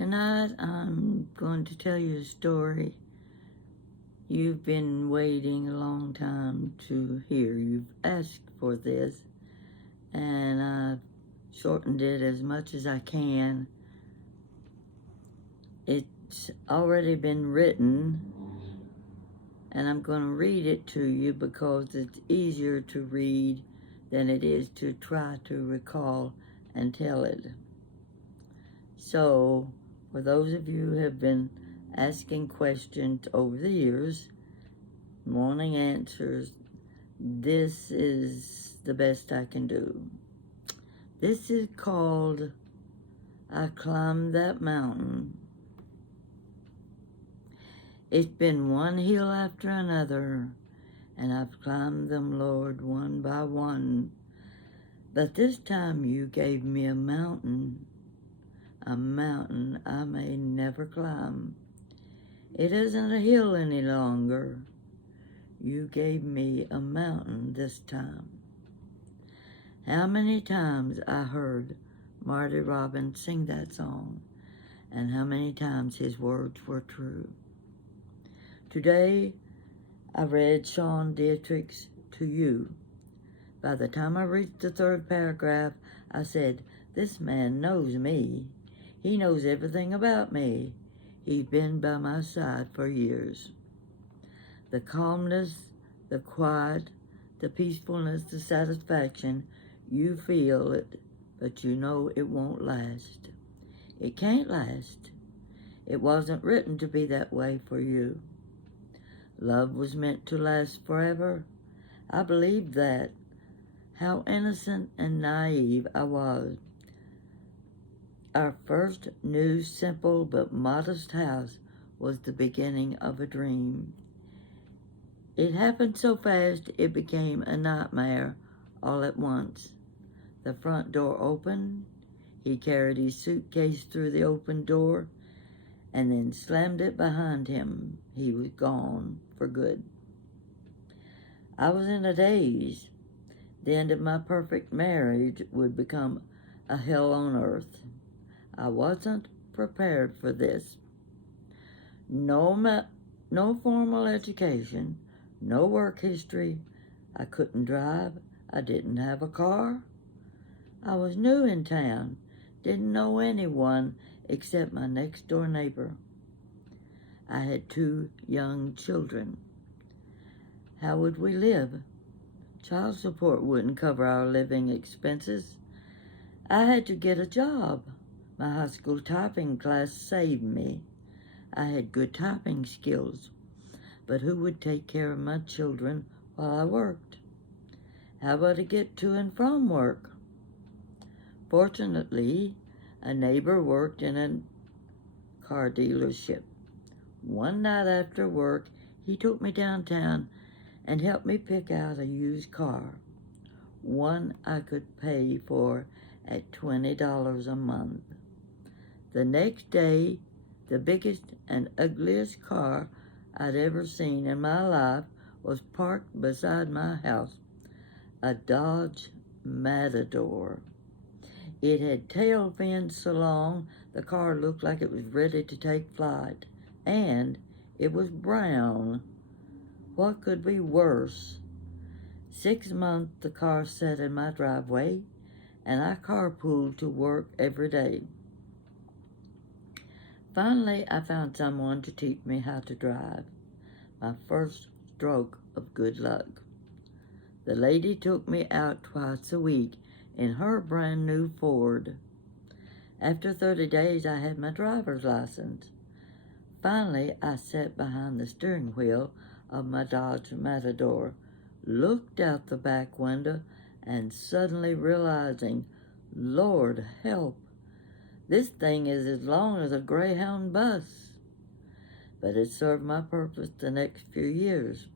Tonight I'm going to tell you a story you've been waiting a long time to hear. You've asked for this, and I've shortened it as much as I can. It's already been written, and I'm going to read it to you because it's easier to read than it is to try to recall and tell it. So, for those of you who have been asking questions over the years, wanting answers, this is the best I can do. This is called I Climbed That Mountain. It's been one hill after another, and I've climbed them, Lord, one by one. But this time you gave me a mountain I may never climb. It isn't a hill any longer. You gave me a mountain this time. How many times I heard Marty Robbins sing that song, and how many times his words were true. Today, I read Sean Dietrich's To You. By the time I reached the third paragraph, I said, this man knows me. He knows everything about me. He's been by my side for years. The calmness, the quiet, the peacefulness, the satisfaction, you feel it, but you know it won't last. It can't last. It wasn't written to be that way for you. Love was meant to last forever. I believed that. How innocent and naive I was. Our first new, simple, but modest house was the beginning of a dream. It happened so fast it became a nightmare all at once. The front door opened. He carried his suitcase through the open door and then slammed it behind him. He was gone for good. I was in a daze. The end of my perfect marriage would become a hell on earth. I wasn't prepared for this. No formal education, no work history. I couldn't drive. I didn't have a car. I was new in town, didn't know anyone except my next door neighbor. I had 2 young children. How would we live? Child support wouldn't cover our living expenses. I had to get a job. My high school typing class saved me. I had good typing skills, but who would take care of my children while I worked? How about to get to and from work? Fortunately, a neighbor worked in a car dealership. One night after work, he took me downtown and helped me pick out a used car, one I could pay for at $20 a month. The next day, the biggest and ugliest car I'd ever seen in my life was parked beside my house, a Dodge Matador. It had tail fins so long the car looked like it was ready to take flight, and it was brown. What could be worse? 6 months the car sat in my driveway, and I carpooled to work every day. Finally, I found someone to teach me how to drive. My first stroke of good luck. The lady took me out twice a week in her brand new Ford. After 30 days, I had my driver's license. Finally, I sat behind the steering wheel of my Dodge Matador, looked out the back window, and suddenly realizing, Lord help, this thing is as long as a Greyhound bus. But it served my purpose the next few years.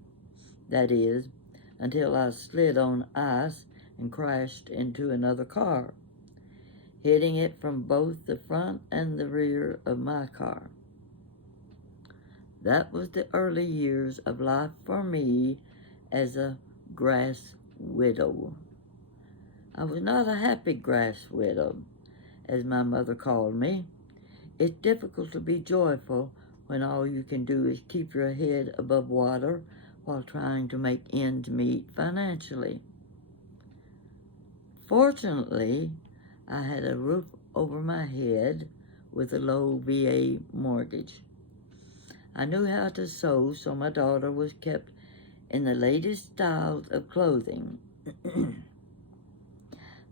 That is, until I slid on ice and crashed into another car, hitting it from both the front and the rear of my car. That was the early years of life for me as a grass widow. I was not a happy grass widow, as my mother called me. It's difficult to be joyful when all you can do is keep your head above water while trying to make ends meet financially. Fortunately, I had a roof over my head with a low VA mortgage. I knew how to sew, so my daughter was kept in the latest styles of clothing.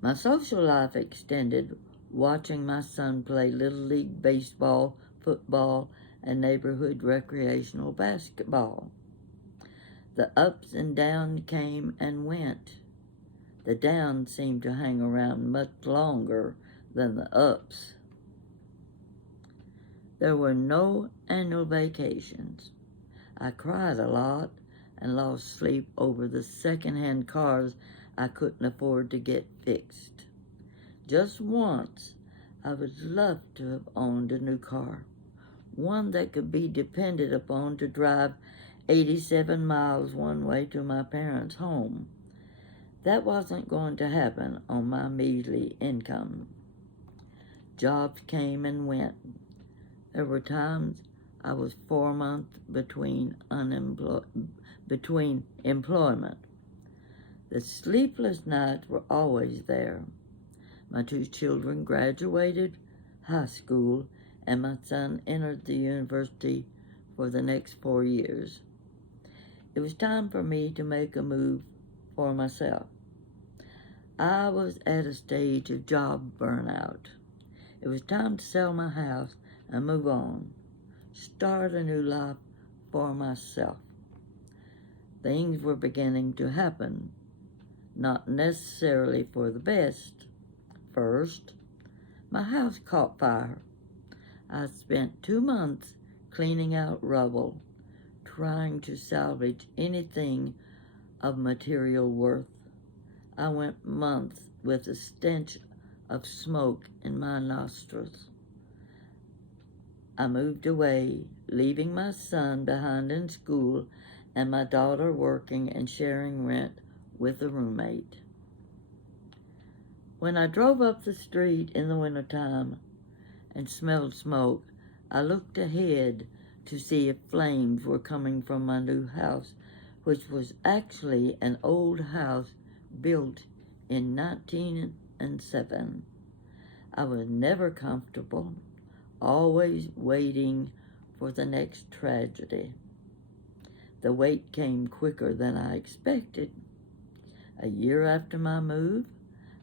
My social life extended watching my son play Little League baseball, football, and neighborhood recreational basketball. The ups and downs came and went. The downs seemed to hang around much longer than the ups. There were no annual vacations. I cried a lot and lost sleep over the second-hand cars I couldn't afford to get fixed. Just once, I would love to have owned a new car, one that could be depended upon to drive 87 miles one way to my parents' home. That wasn't going to happen on my measly income. Jobs came and went. There were times I was 4 months between employment. The sleepless nights were always there. My 2 children graduated high school, and my son entered the university for the next 4 years. It was time for me to make a move for myself. I was at a stage of job burnout. It was time to sell my house and move on, start a new life for myself. Things were beginning to happen, not necessarily for the best. First, my house caught fire. I spent 2 months cleaning out rubble, trying to salvage anything of material worth. I went months with the stench of smoke in my nostrils. I moved away, leaving my son behind in school and my daughter working and sharing rent with a roommate. When I drove up the street in the wintertime and smelled smoke, I looked ahead to see if flames were coming from my new house, which was actually an old house built in 1907. I was never comfortable, always waiting for the next tragedy. The wait came quicker than I expected. A year after my move,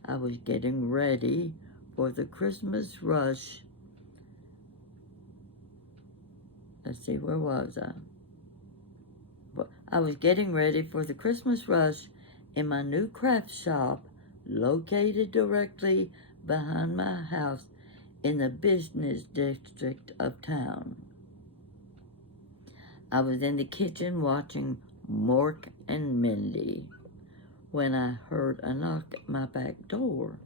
I was getting ready for the Christmas rush. Let's see, where was I? I was getting ready for the Christmas rush in my new craft shop located directly behind my house in the business district of town. I was in the kitchen watching Mork and Mindy when I heard a knock at my back door.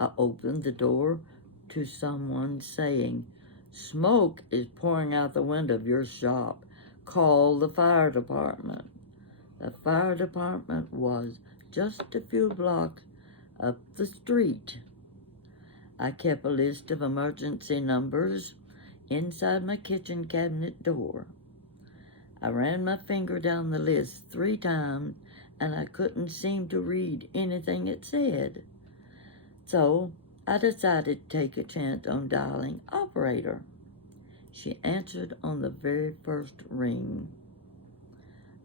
I opened the door to someone saying, "Smoke is pouring out the window of your shop. Call the fire department." The fire department was just a few blocks up the street. I kept a list of emergency numbers inside my kitchen cabinet door. I ran my finger down the list 3 times, and I couldn't seem to read anything it said. So I decided to take a chance on dialing operator. She answered on the very first ring.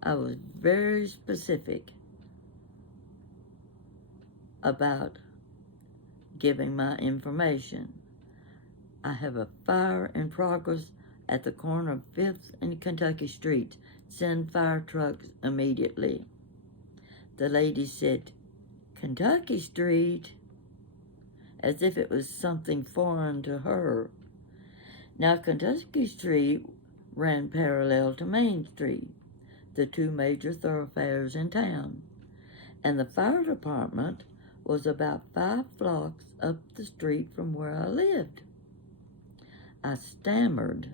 I was very specific about giving my information. I have a fire in progress at the corner of 5th and Kentucky Street. Send fire trucks immediately. The lady said, "Kentucky Street?" as if it was something foreign to her. Now, Kentucky Street ran parallel to Main Street, the 2 major thoroughfares in town, and the fire department was about 5 blocks up the street from where I lived. I stammered,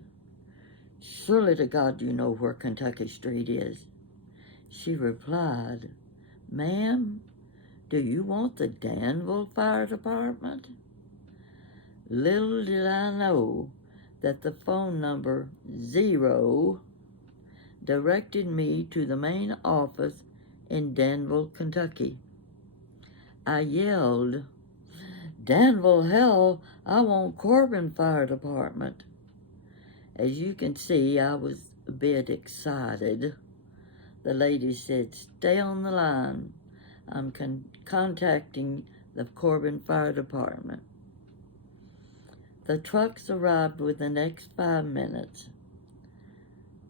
"Surely to God you know where Kentucky Street is." She replied, "Ma'am, do you want the Danville Fire Department?" Little did I know that the phone number 0 directed me to the main office in Danville, Kentucky. I yelled, "Danville, hell, I want Corbin Fire Department." As you can see, I was a bit excited. The lady said, "Stay on the line. I'm contacting the Corbin Fire Department." The trucks arrived within the next 5 minutes.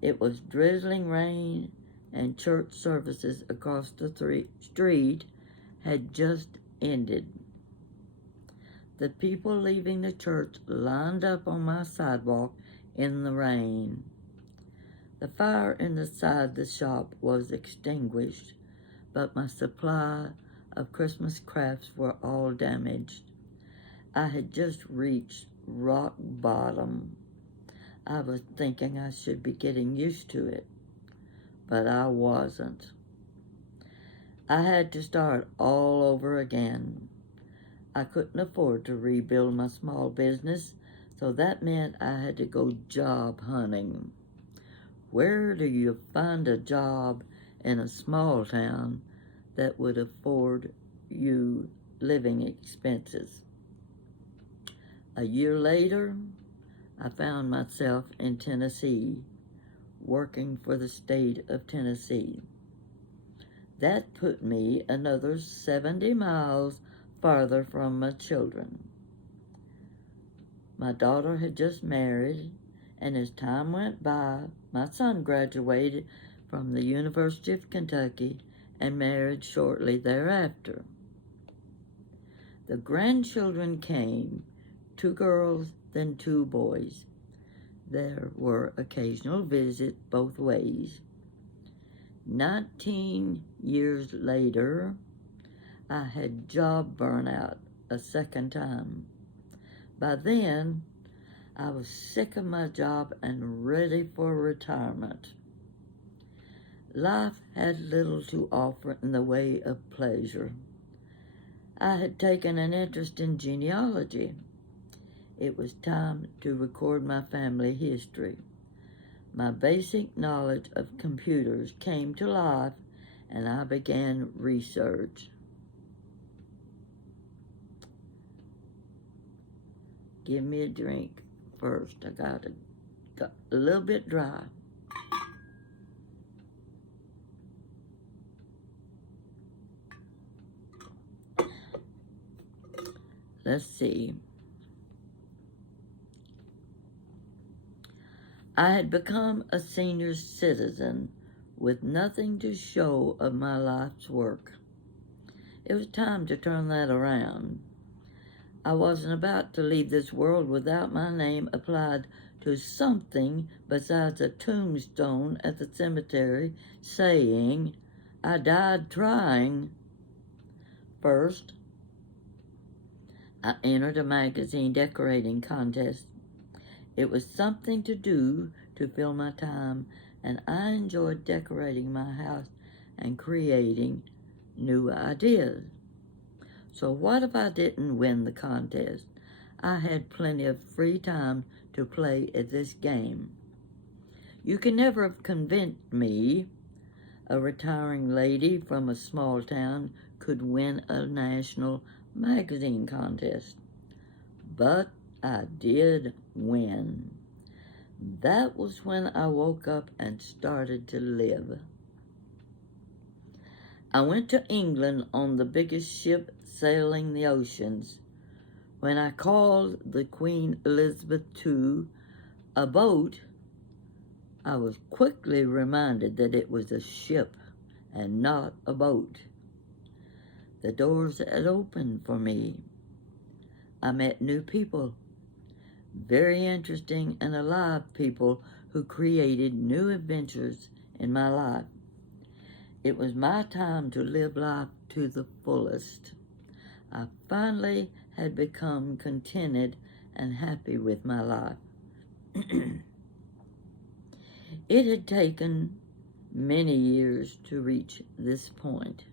It was drizzling rain, and church services across the street had just ended. The people leaving the church lined up on my sidewalk in the rain. The fire inside the shop was extinguished, but my supply of Christmas crafts were all damaged. I had just reached rock bottom. I was thinking I should be getting used to it, but I wasn't. I had to start all over again. I couldn't afford to rebuild my small business, so that meant I had to go job hunting. Where do you find a job in a small town that would afford you living expenses? A year later, I found myself in Tennessee, working for the state of Tennessee. That put me another 70 miles farther from my children. My daughter had just married, and as time went by, my son graduated from the University of Kentucky and married shortly thereafter. The grandchildren came, 2 girls, then 2 boys. There were occasional visits both ways. 19 years later, I had job burnout a second time. By then, I was sick of my job and ready for retirement. Life had little to offer in the way of pleasure. I had taken an interest in genealogy. It was time to record my family history. My basic knowledge of computers came to life, and I began research. Give me a drink first. I got a little bit dry. Let's see. I had become a senior citizen with nothing to show of my life's work. It was time to turn that around. I wasn't about to leave this world without my name applied to something besides a tombstone at the cemetery saying, "I died trying." First, I entered a magazine decorating contest. It was something to do to fill my time, and I enjoyed decorating my house and creating new ideas. So what if I didn't win the contest? I had plenty of free time to play at this game. You can never have convinced me a retiring lady from a small town could win a national magazine contest. But I did win. That was when I woke up and started to live. I went to England on the biggest ship sailing the oceans. When I called the Queen Elizabeth II a boat, I was quickly reminded that it was a ship and not a boat. The doors had opened for me. I met new people, very interesting and alive people who created new adventures in my life. It was my time to live life to the fullest. I finally had become contented and happy with my life. It had taken many years to reach this point.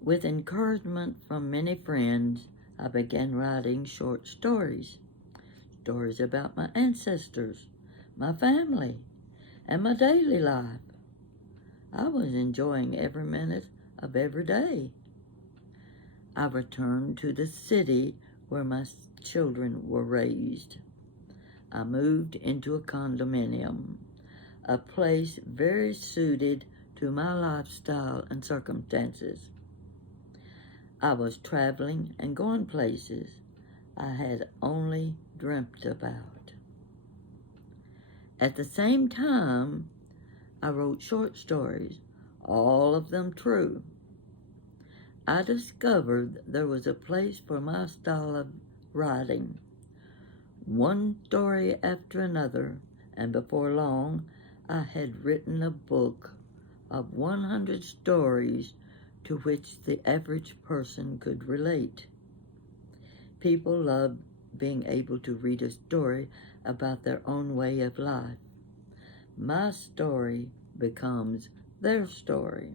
With encouragement from many friends, I began writing short stories. stories about my ancestors, my family, and my daily life. I was enjoying every minute of every day. I returned to the city where my children were raised. I moved into a condominium, a place very suited to my lifestyle and circumstances. I was traveling and going places I had only dreamt about. At the same time, I wrote short stories, all of them true. I discovered there was a place for my style of writing, one story after another, and before long I had written a book of 100 stories to which the average person could relate. People love being able to read a story about their own way of life. My story becomes their story.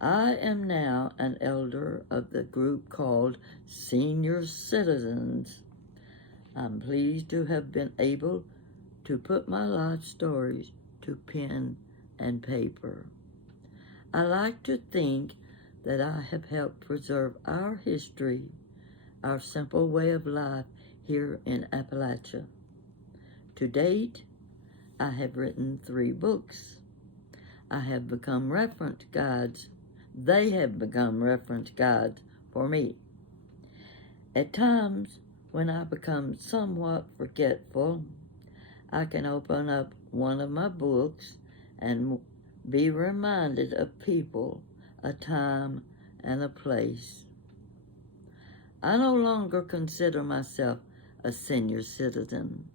I am now an elder of the group called Senior Citizens. I'm pleased to have been able to put my life stories to pen and paper. I like to think that I have helped preserve our history, our simple way of life here in Appalachia. To date, I have written 3 books. I have become reference guides. They have become reference guides for me. At times, when I become somewhat forgetful, I can open up one of my books and be reminded of people, a time, and a place. I no longer consider myself a senior citizen.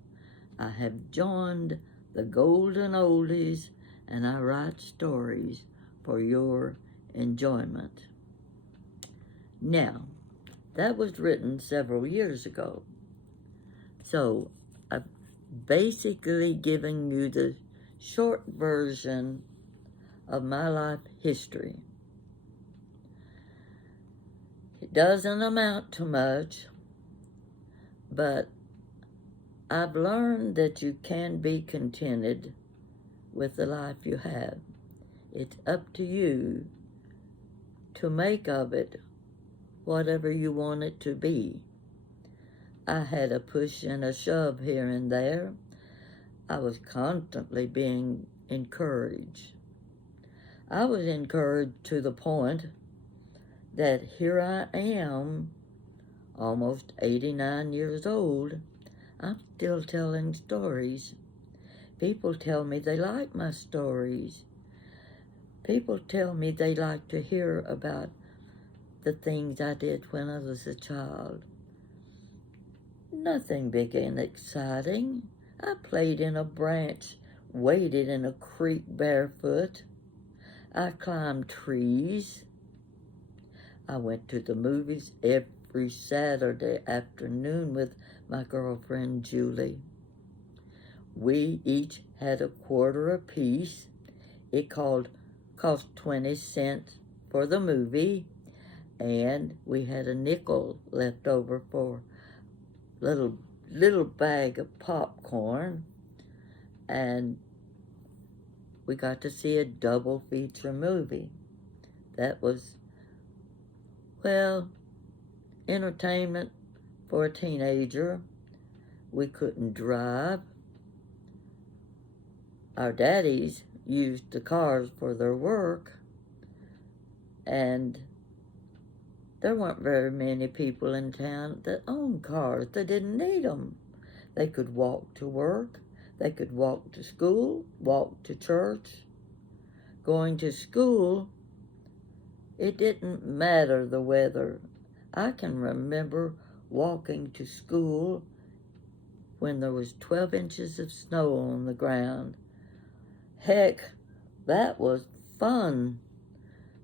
I have joined the golden oldies, and I write stories for your enjoyment. Now, that was written several years ago. So, I've basically given you the short version of my life history. It doesn't amount to much, but I've learned that you can be contented with the life you have. It's up to you to make of it whatever you want it to be. I had a push and a shove here and there. I was constantly being encouraged. I was encouraged to the point that here I am, almost 89 years old. I'm still telling stories. People tell me they like my stories. People tell me they like to hear about the things I did when I was a child. Nothing big and exciting. I played in a branch, waded in a creek barefoot. I climbed trees. I went to the movies every Saturday afternoon with my girlfriend Julie. We each had a quarter apiece. It cost 20 cents for the movie, and we had a nickel left over for little bag of popcorn, and we got to see a double feature movie. That was, well, entertainment for a teenager. We couldn't drive. Our daddies used the cars for their work, and there weren't very many people in town that owned cars. They didn't need them. They could walk to work. They could walk to school, walk to church. Going to school, it didn't matter the weather. I can remember walking to school when there was 12 inches of snow on the ground. Heck, that was fun.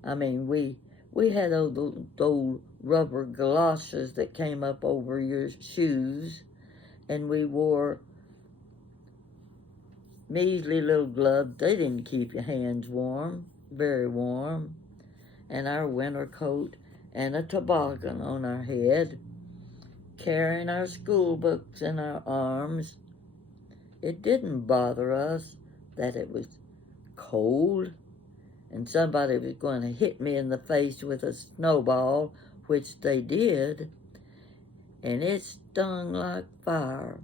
I mean, we had those rubber galoshes that came up over your shoes, and we wore measly little gloves. They didn't keep your hands warm, very warm, and our winter coat and a toboggan on our head carrying our school books in our arms. It didn't bother us that it was cold and somebody was going to hit me in the face with a snowball, which they did, and it stung like fire.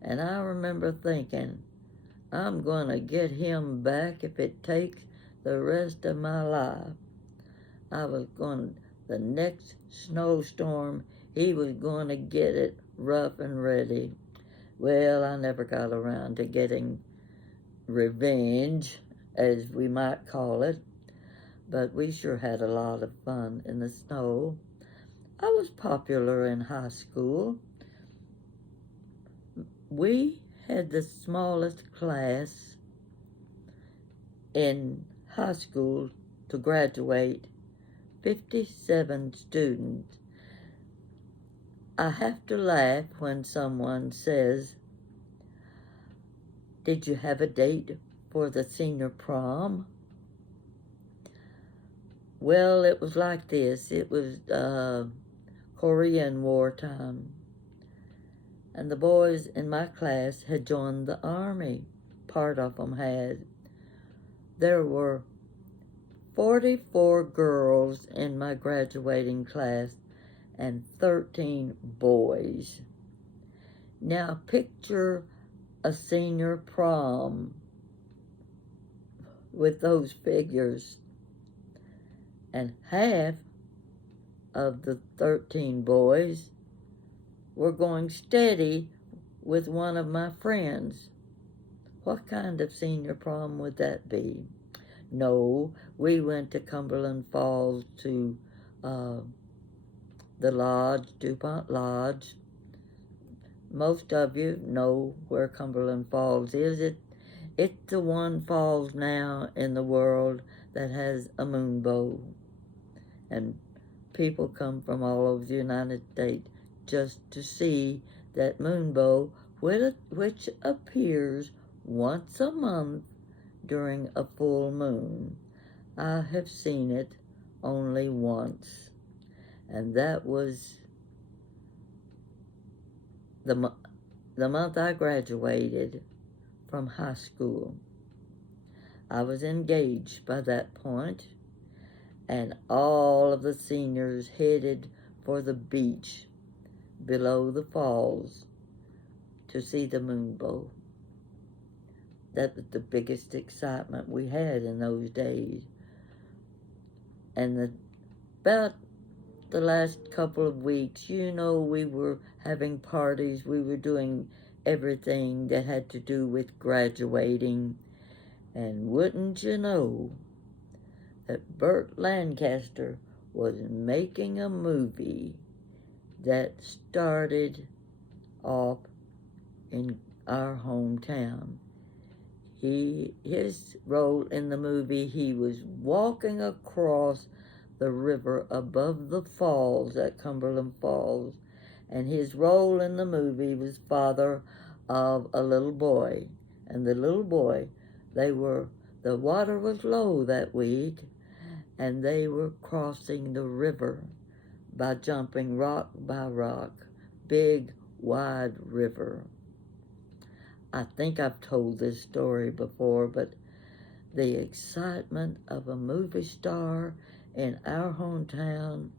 And I remember thinking, I'm going to get him back if it takes the rest of my life. I was going, the next snowstorm, he was going to get it rough and ready. Well, I never got around to getting revenge, as we might call it, but we sure had a lot of fun in the snow. I was popular in high school. We had the smallest class in high school to graduate, 57 students. I have to laugh when someone says, "Did you have a date for the senior prom?" Well, it was like this. It was Korean War time. And the boys in my class had joined the army. Part of them had. There were 44 girls in my graduating class and 13 boys. Now picture a senior prom with those figures. And half of the 13 boys were going steady with one of my friends. What kind of senior prom would that be? No, we went to Cumberland Falls to the lodge, DuPont Lodge. Most of you know where Cumberland Falls is. It's the one falls now in the world that has a moonbow. And people come from all over the United States just to see that moonbow, which appears once a month during a full moon. I have seen it only once, and that was the month I graduated from high school. I was engaged by that point, and all of the seniors headed for the beach below the falls to see the moonbow. That was the biggest excitement we had in those days. And about the last couple of weeks, we were having parties. We were doing everything that had to do with graduating. And wouldn't you know that Burt Lancaster was making a movie that started off in our hometown. His role in the movie, he was walking across the river above the falls at Cumberland Falls, and his role in the movie was father of a little boy. And the little boy, the water was low that week, and they were crossing the river by jumping rock by rock, big, wide river. I think I've told this story before, but the excitement of a movie star in our hometown,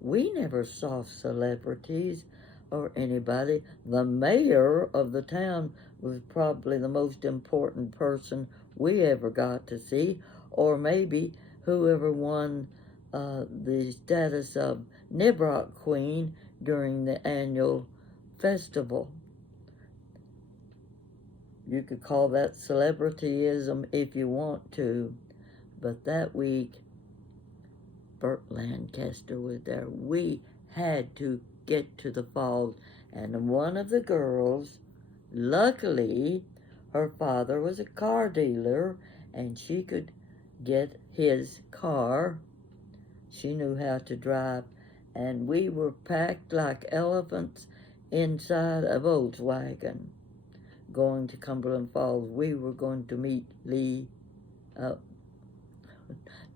we never saw celebrities or anybody. The mayor of the town was probably the most important person we ever got to see, or maybe whoever won the status of Nibrock Queen during the annual festival. You could call that celebrityism if you want to, but that week, Burt Lancaster was there. We had to get to the falls, and one of the girls, luckily, her father was a car dealer, and she could get his car. She knew how to drive, and we were packed like elephants inside a Volkswagen going to Cumberland Falls. We were going to meet Lee, I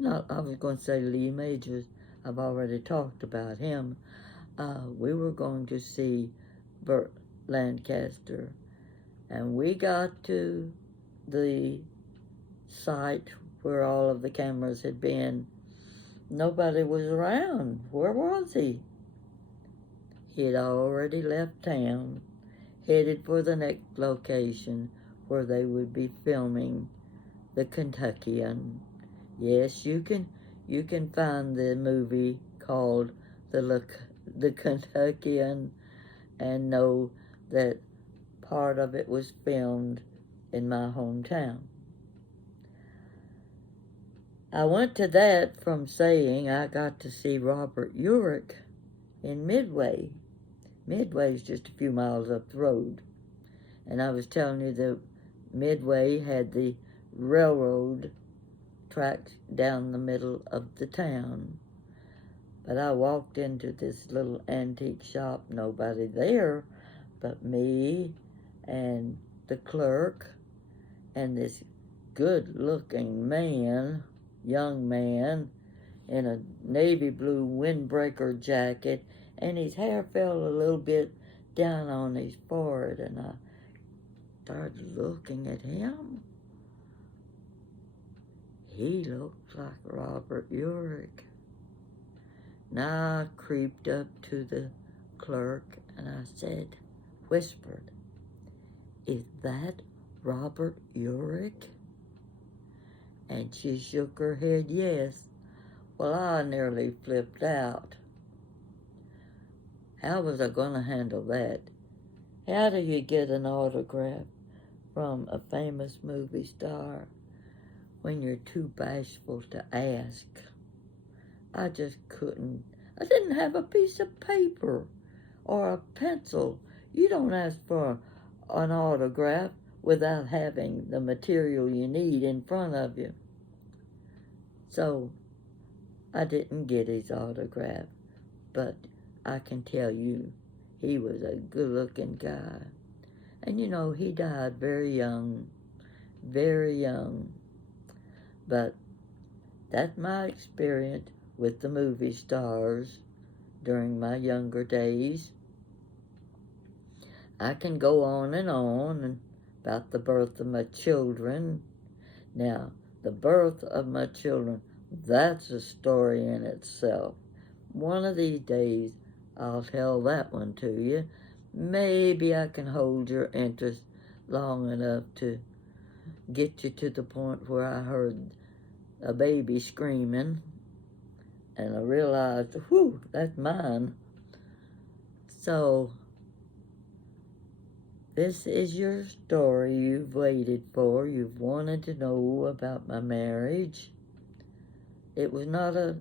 was going to say Lee Majors. I've already talked about him. We were going to see Burt Lancaster, and we got to the site where all of the cameras had been. Nobody was around. Where was he? He had already left town, headed for the next location where they would be filming The Kentuckian. Yes, you can find the movie called The Kentuckian and know that part of it was filmed in my hometown. I went to that from saying I got to see Robert Urich in Midway. Midway's just a few miles up the road. And I was telling you that Midway had the railroad tracks down the middle of the town. But I walked into this little antique shop, nobody there but me and the clerk and this good-looking man, young man, in a navy blue windbreaker jacket, and his hair fell a little bit down on his forehead, and I started looking at him. He looked like Robert Urich. Now I creeped up to the clerk and I said, whispered, "Is that Robert Urich?" And she shook her head yes. Well, I nearly flipped out. How was I going to handle that? How do you get an autograph from a famous movie star when you're too bashful to ask? I just couldn't. I didn't have a piece of paper or a pencil. You don't ask for an autograph without having the material you need in front of you. So I didn't get his autograph, but I can tell you he was a good-looking guy. And you know, he died very young, very young. But that's my experience with the movie stars during my younger days. I can go on and about the birth of my children. Now, the birth of my children, that's a story in itself. One of these days, I'll tell that one to you. Maybe I can hold your interest long enough to get you to the point where I heard a baby screaming and I realized, whew, that's mine. So, this is your story you've waited for. You've wanted to know about my marriage. It was not a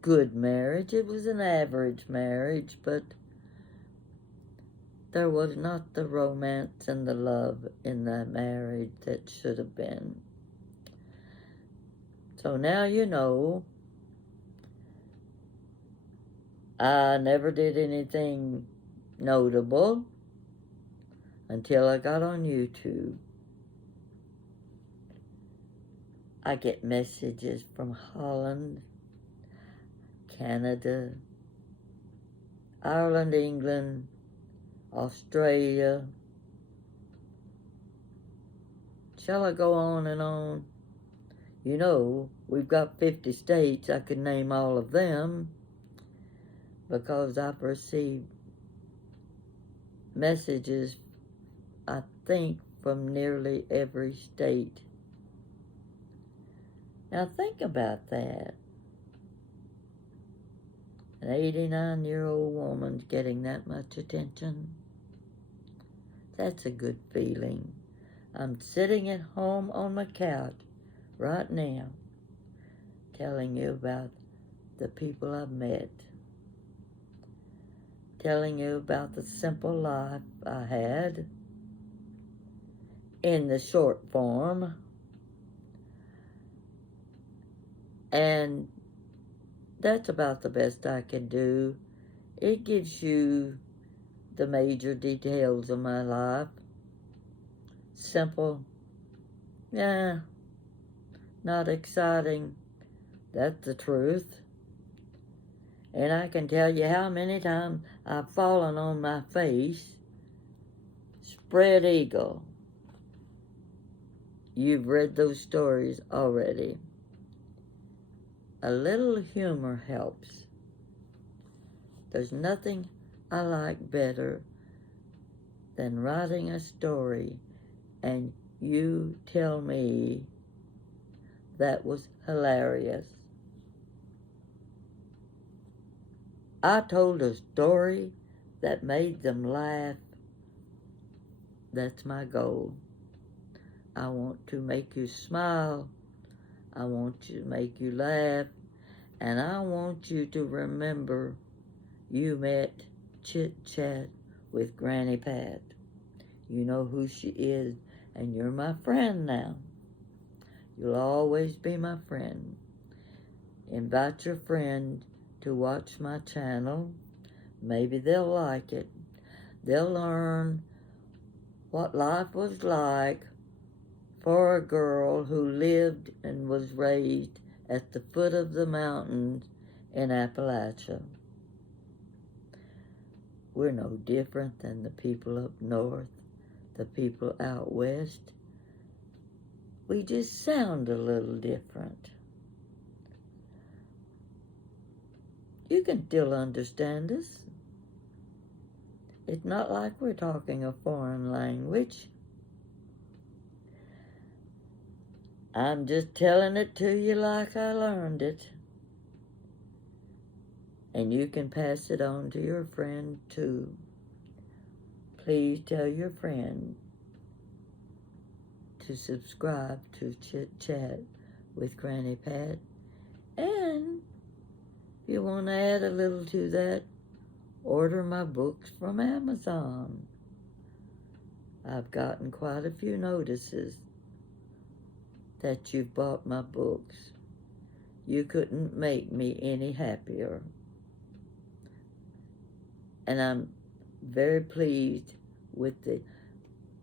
good marriage. It was an average marriage, but there was not the romance and the love in that marriage that should have been. So now you know. I never did anything notable until I got on YouTube. I get messages from Holland, Canada, Ireland, England, Australia. Shall I go on and on? You know, we've got 50 states. I could name all of them because I've received messages, I think, from nearly every state. Now think about that. An 89-year-old woman's getting that much attention. That's a good feeling. I'm sitting at home on my couch right now telling you about the people I've met, telling you about the simple life I had in the short form, and that's about the best I can do. It gives you the major details of my life. Simple. Yeah, not exciting. That's the truth. And I can tell you how many times I've fallen on my face. Spread eagle. You've read those stories already. A little humor helps. There's nothing I like better than writing a story and you tell me that was hilarious. I told a story that made them laugh. That's my goal. I want to make you smile. I want to make you laugh. And I want you to remember you met Chit Chat with Granny Pat. You know who she is, and you're my friend now. You'll always be my friend. Invite your friend to watch my channel. Maybe they'll like it. They'll learn what life was like for a girl who lived and was raised at the foot of the mountains in Appalachia. We're no different than the people up north, the people out west. We just sound a little different. You can still understand us. It's not like we're talking a foreign language. I'm just telling it to you like I learned it. And you can pass it on to your friend too. Please tell your friend to subscribe to Chit Chat with Granny Pat. And if you want to add a little to that, order my books from Amazon. I've gotten quite a few notices that you've bought my books. You couldn't make me any happier. And I'm very pleased with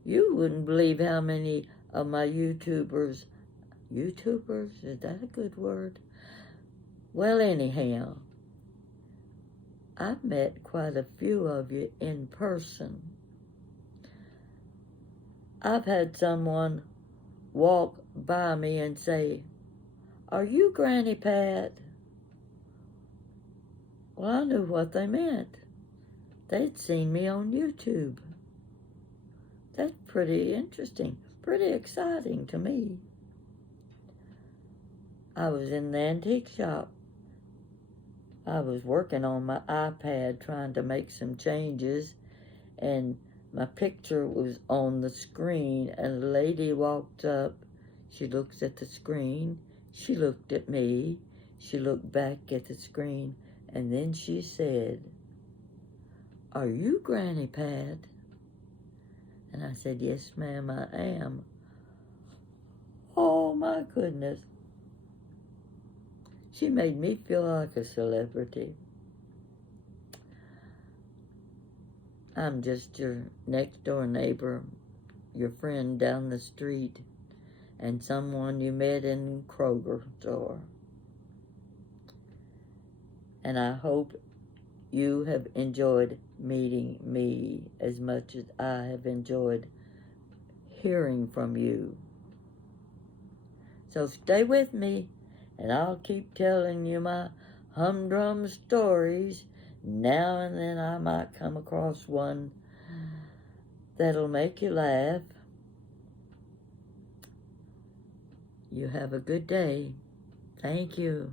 you wouldn't believe how many of my YouTubers, is that a good word? Well, anyhow, I've met quite a few of you in person. I've had someone walk by me and say, "Are you Granny Pat?" Well, I knew what they meant. They'd seen me on YouTube. That's pretty interesting, pretty exciting to me. I was in the antique shop. I was working on my iPad trying to make some changes, and my picture was on the screen, and a lady walked up. She looks at the screen. She looked at me. She looked back at the screen, and then she said, "Are you Granny Pat?" And I said, "Yes, ma'am, I am." Oh, my goodness. She made me feel like a celebrity. I'm just your next door neighbor, your friend down the street, and someone you met in Kroger store. And I hope you have enjoyed meeting me as much as I have enjoyed hearing from you. So stay with me, and I'll keep telling you my humdrum stories. Now and then I might come across one that'll make you laugh. You have a good day. Thank you.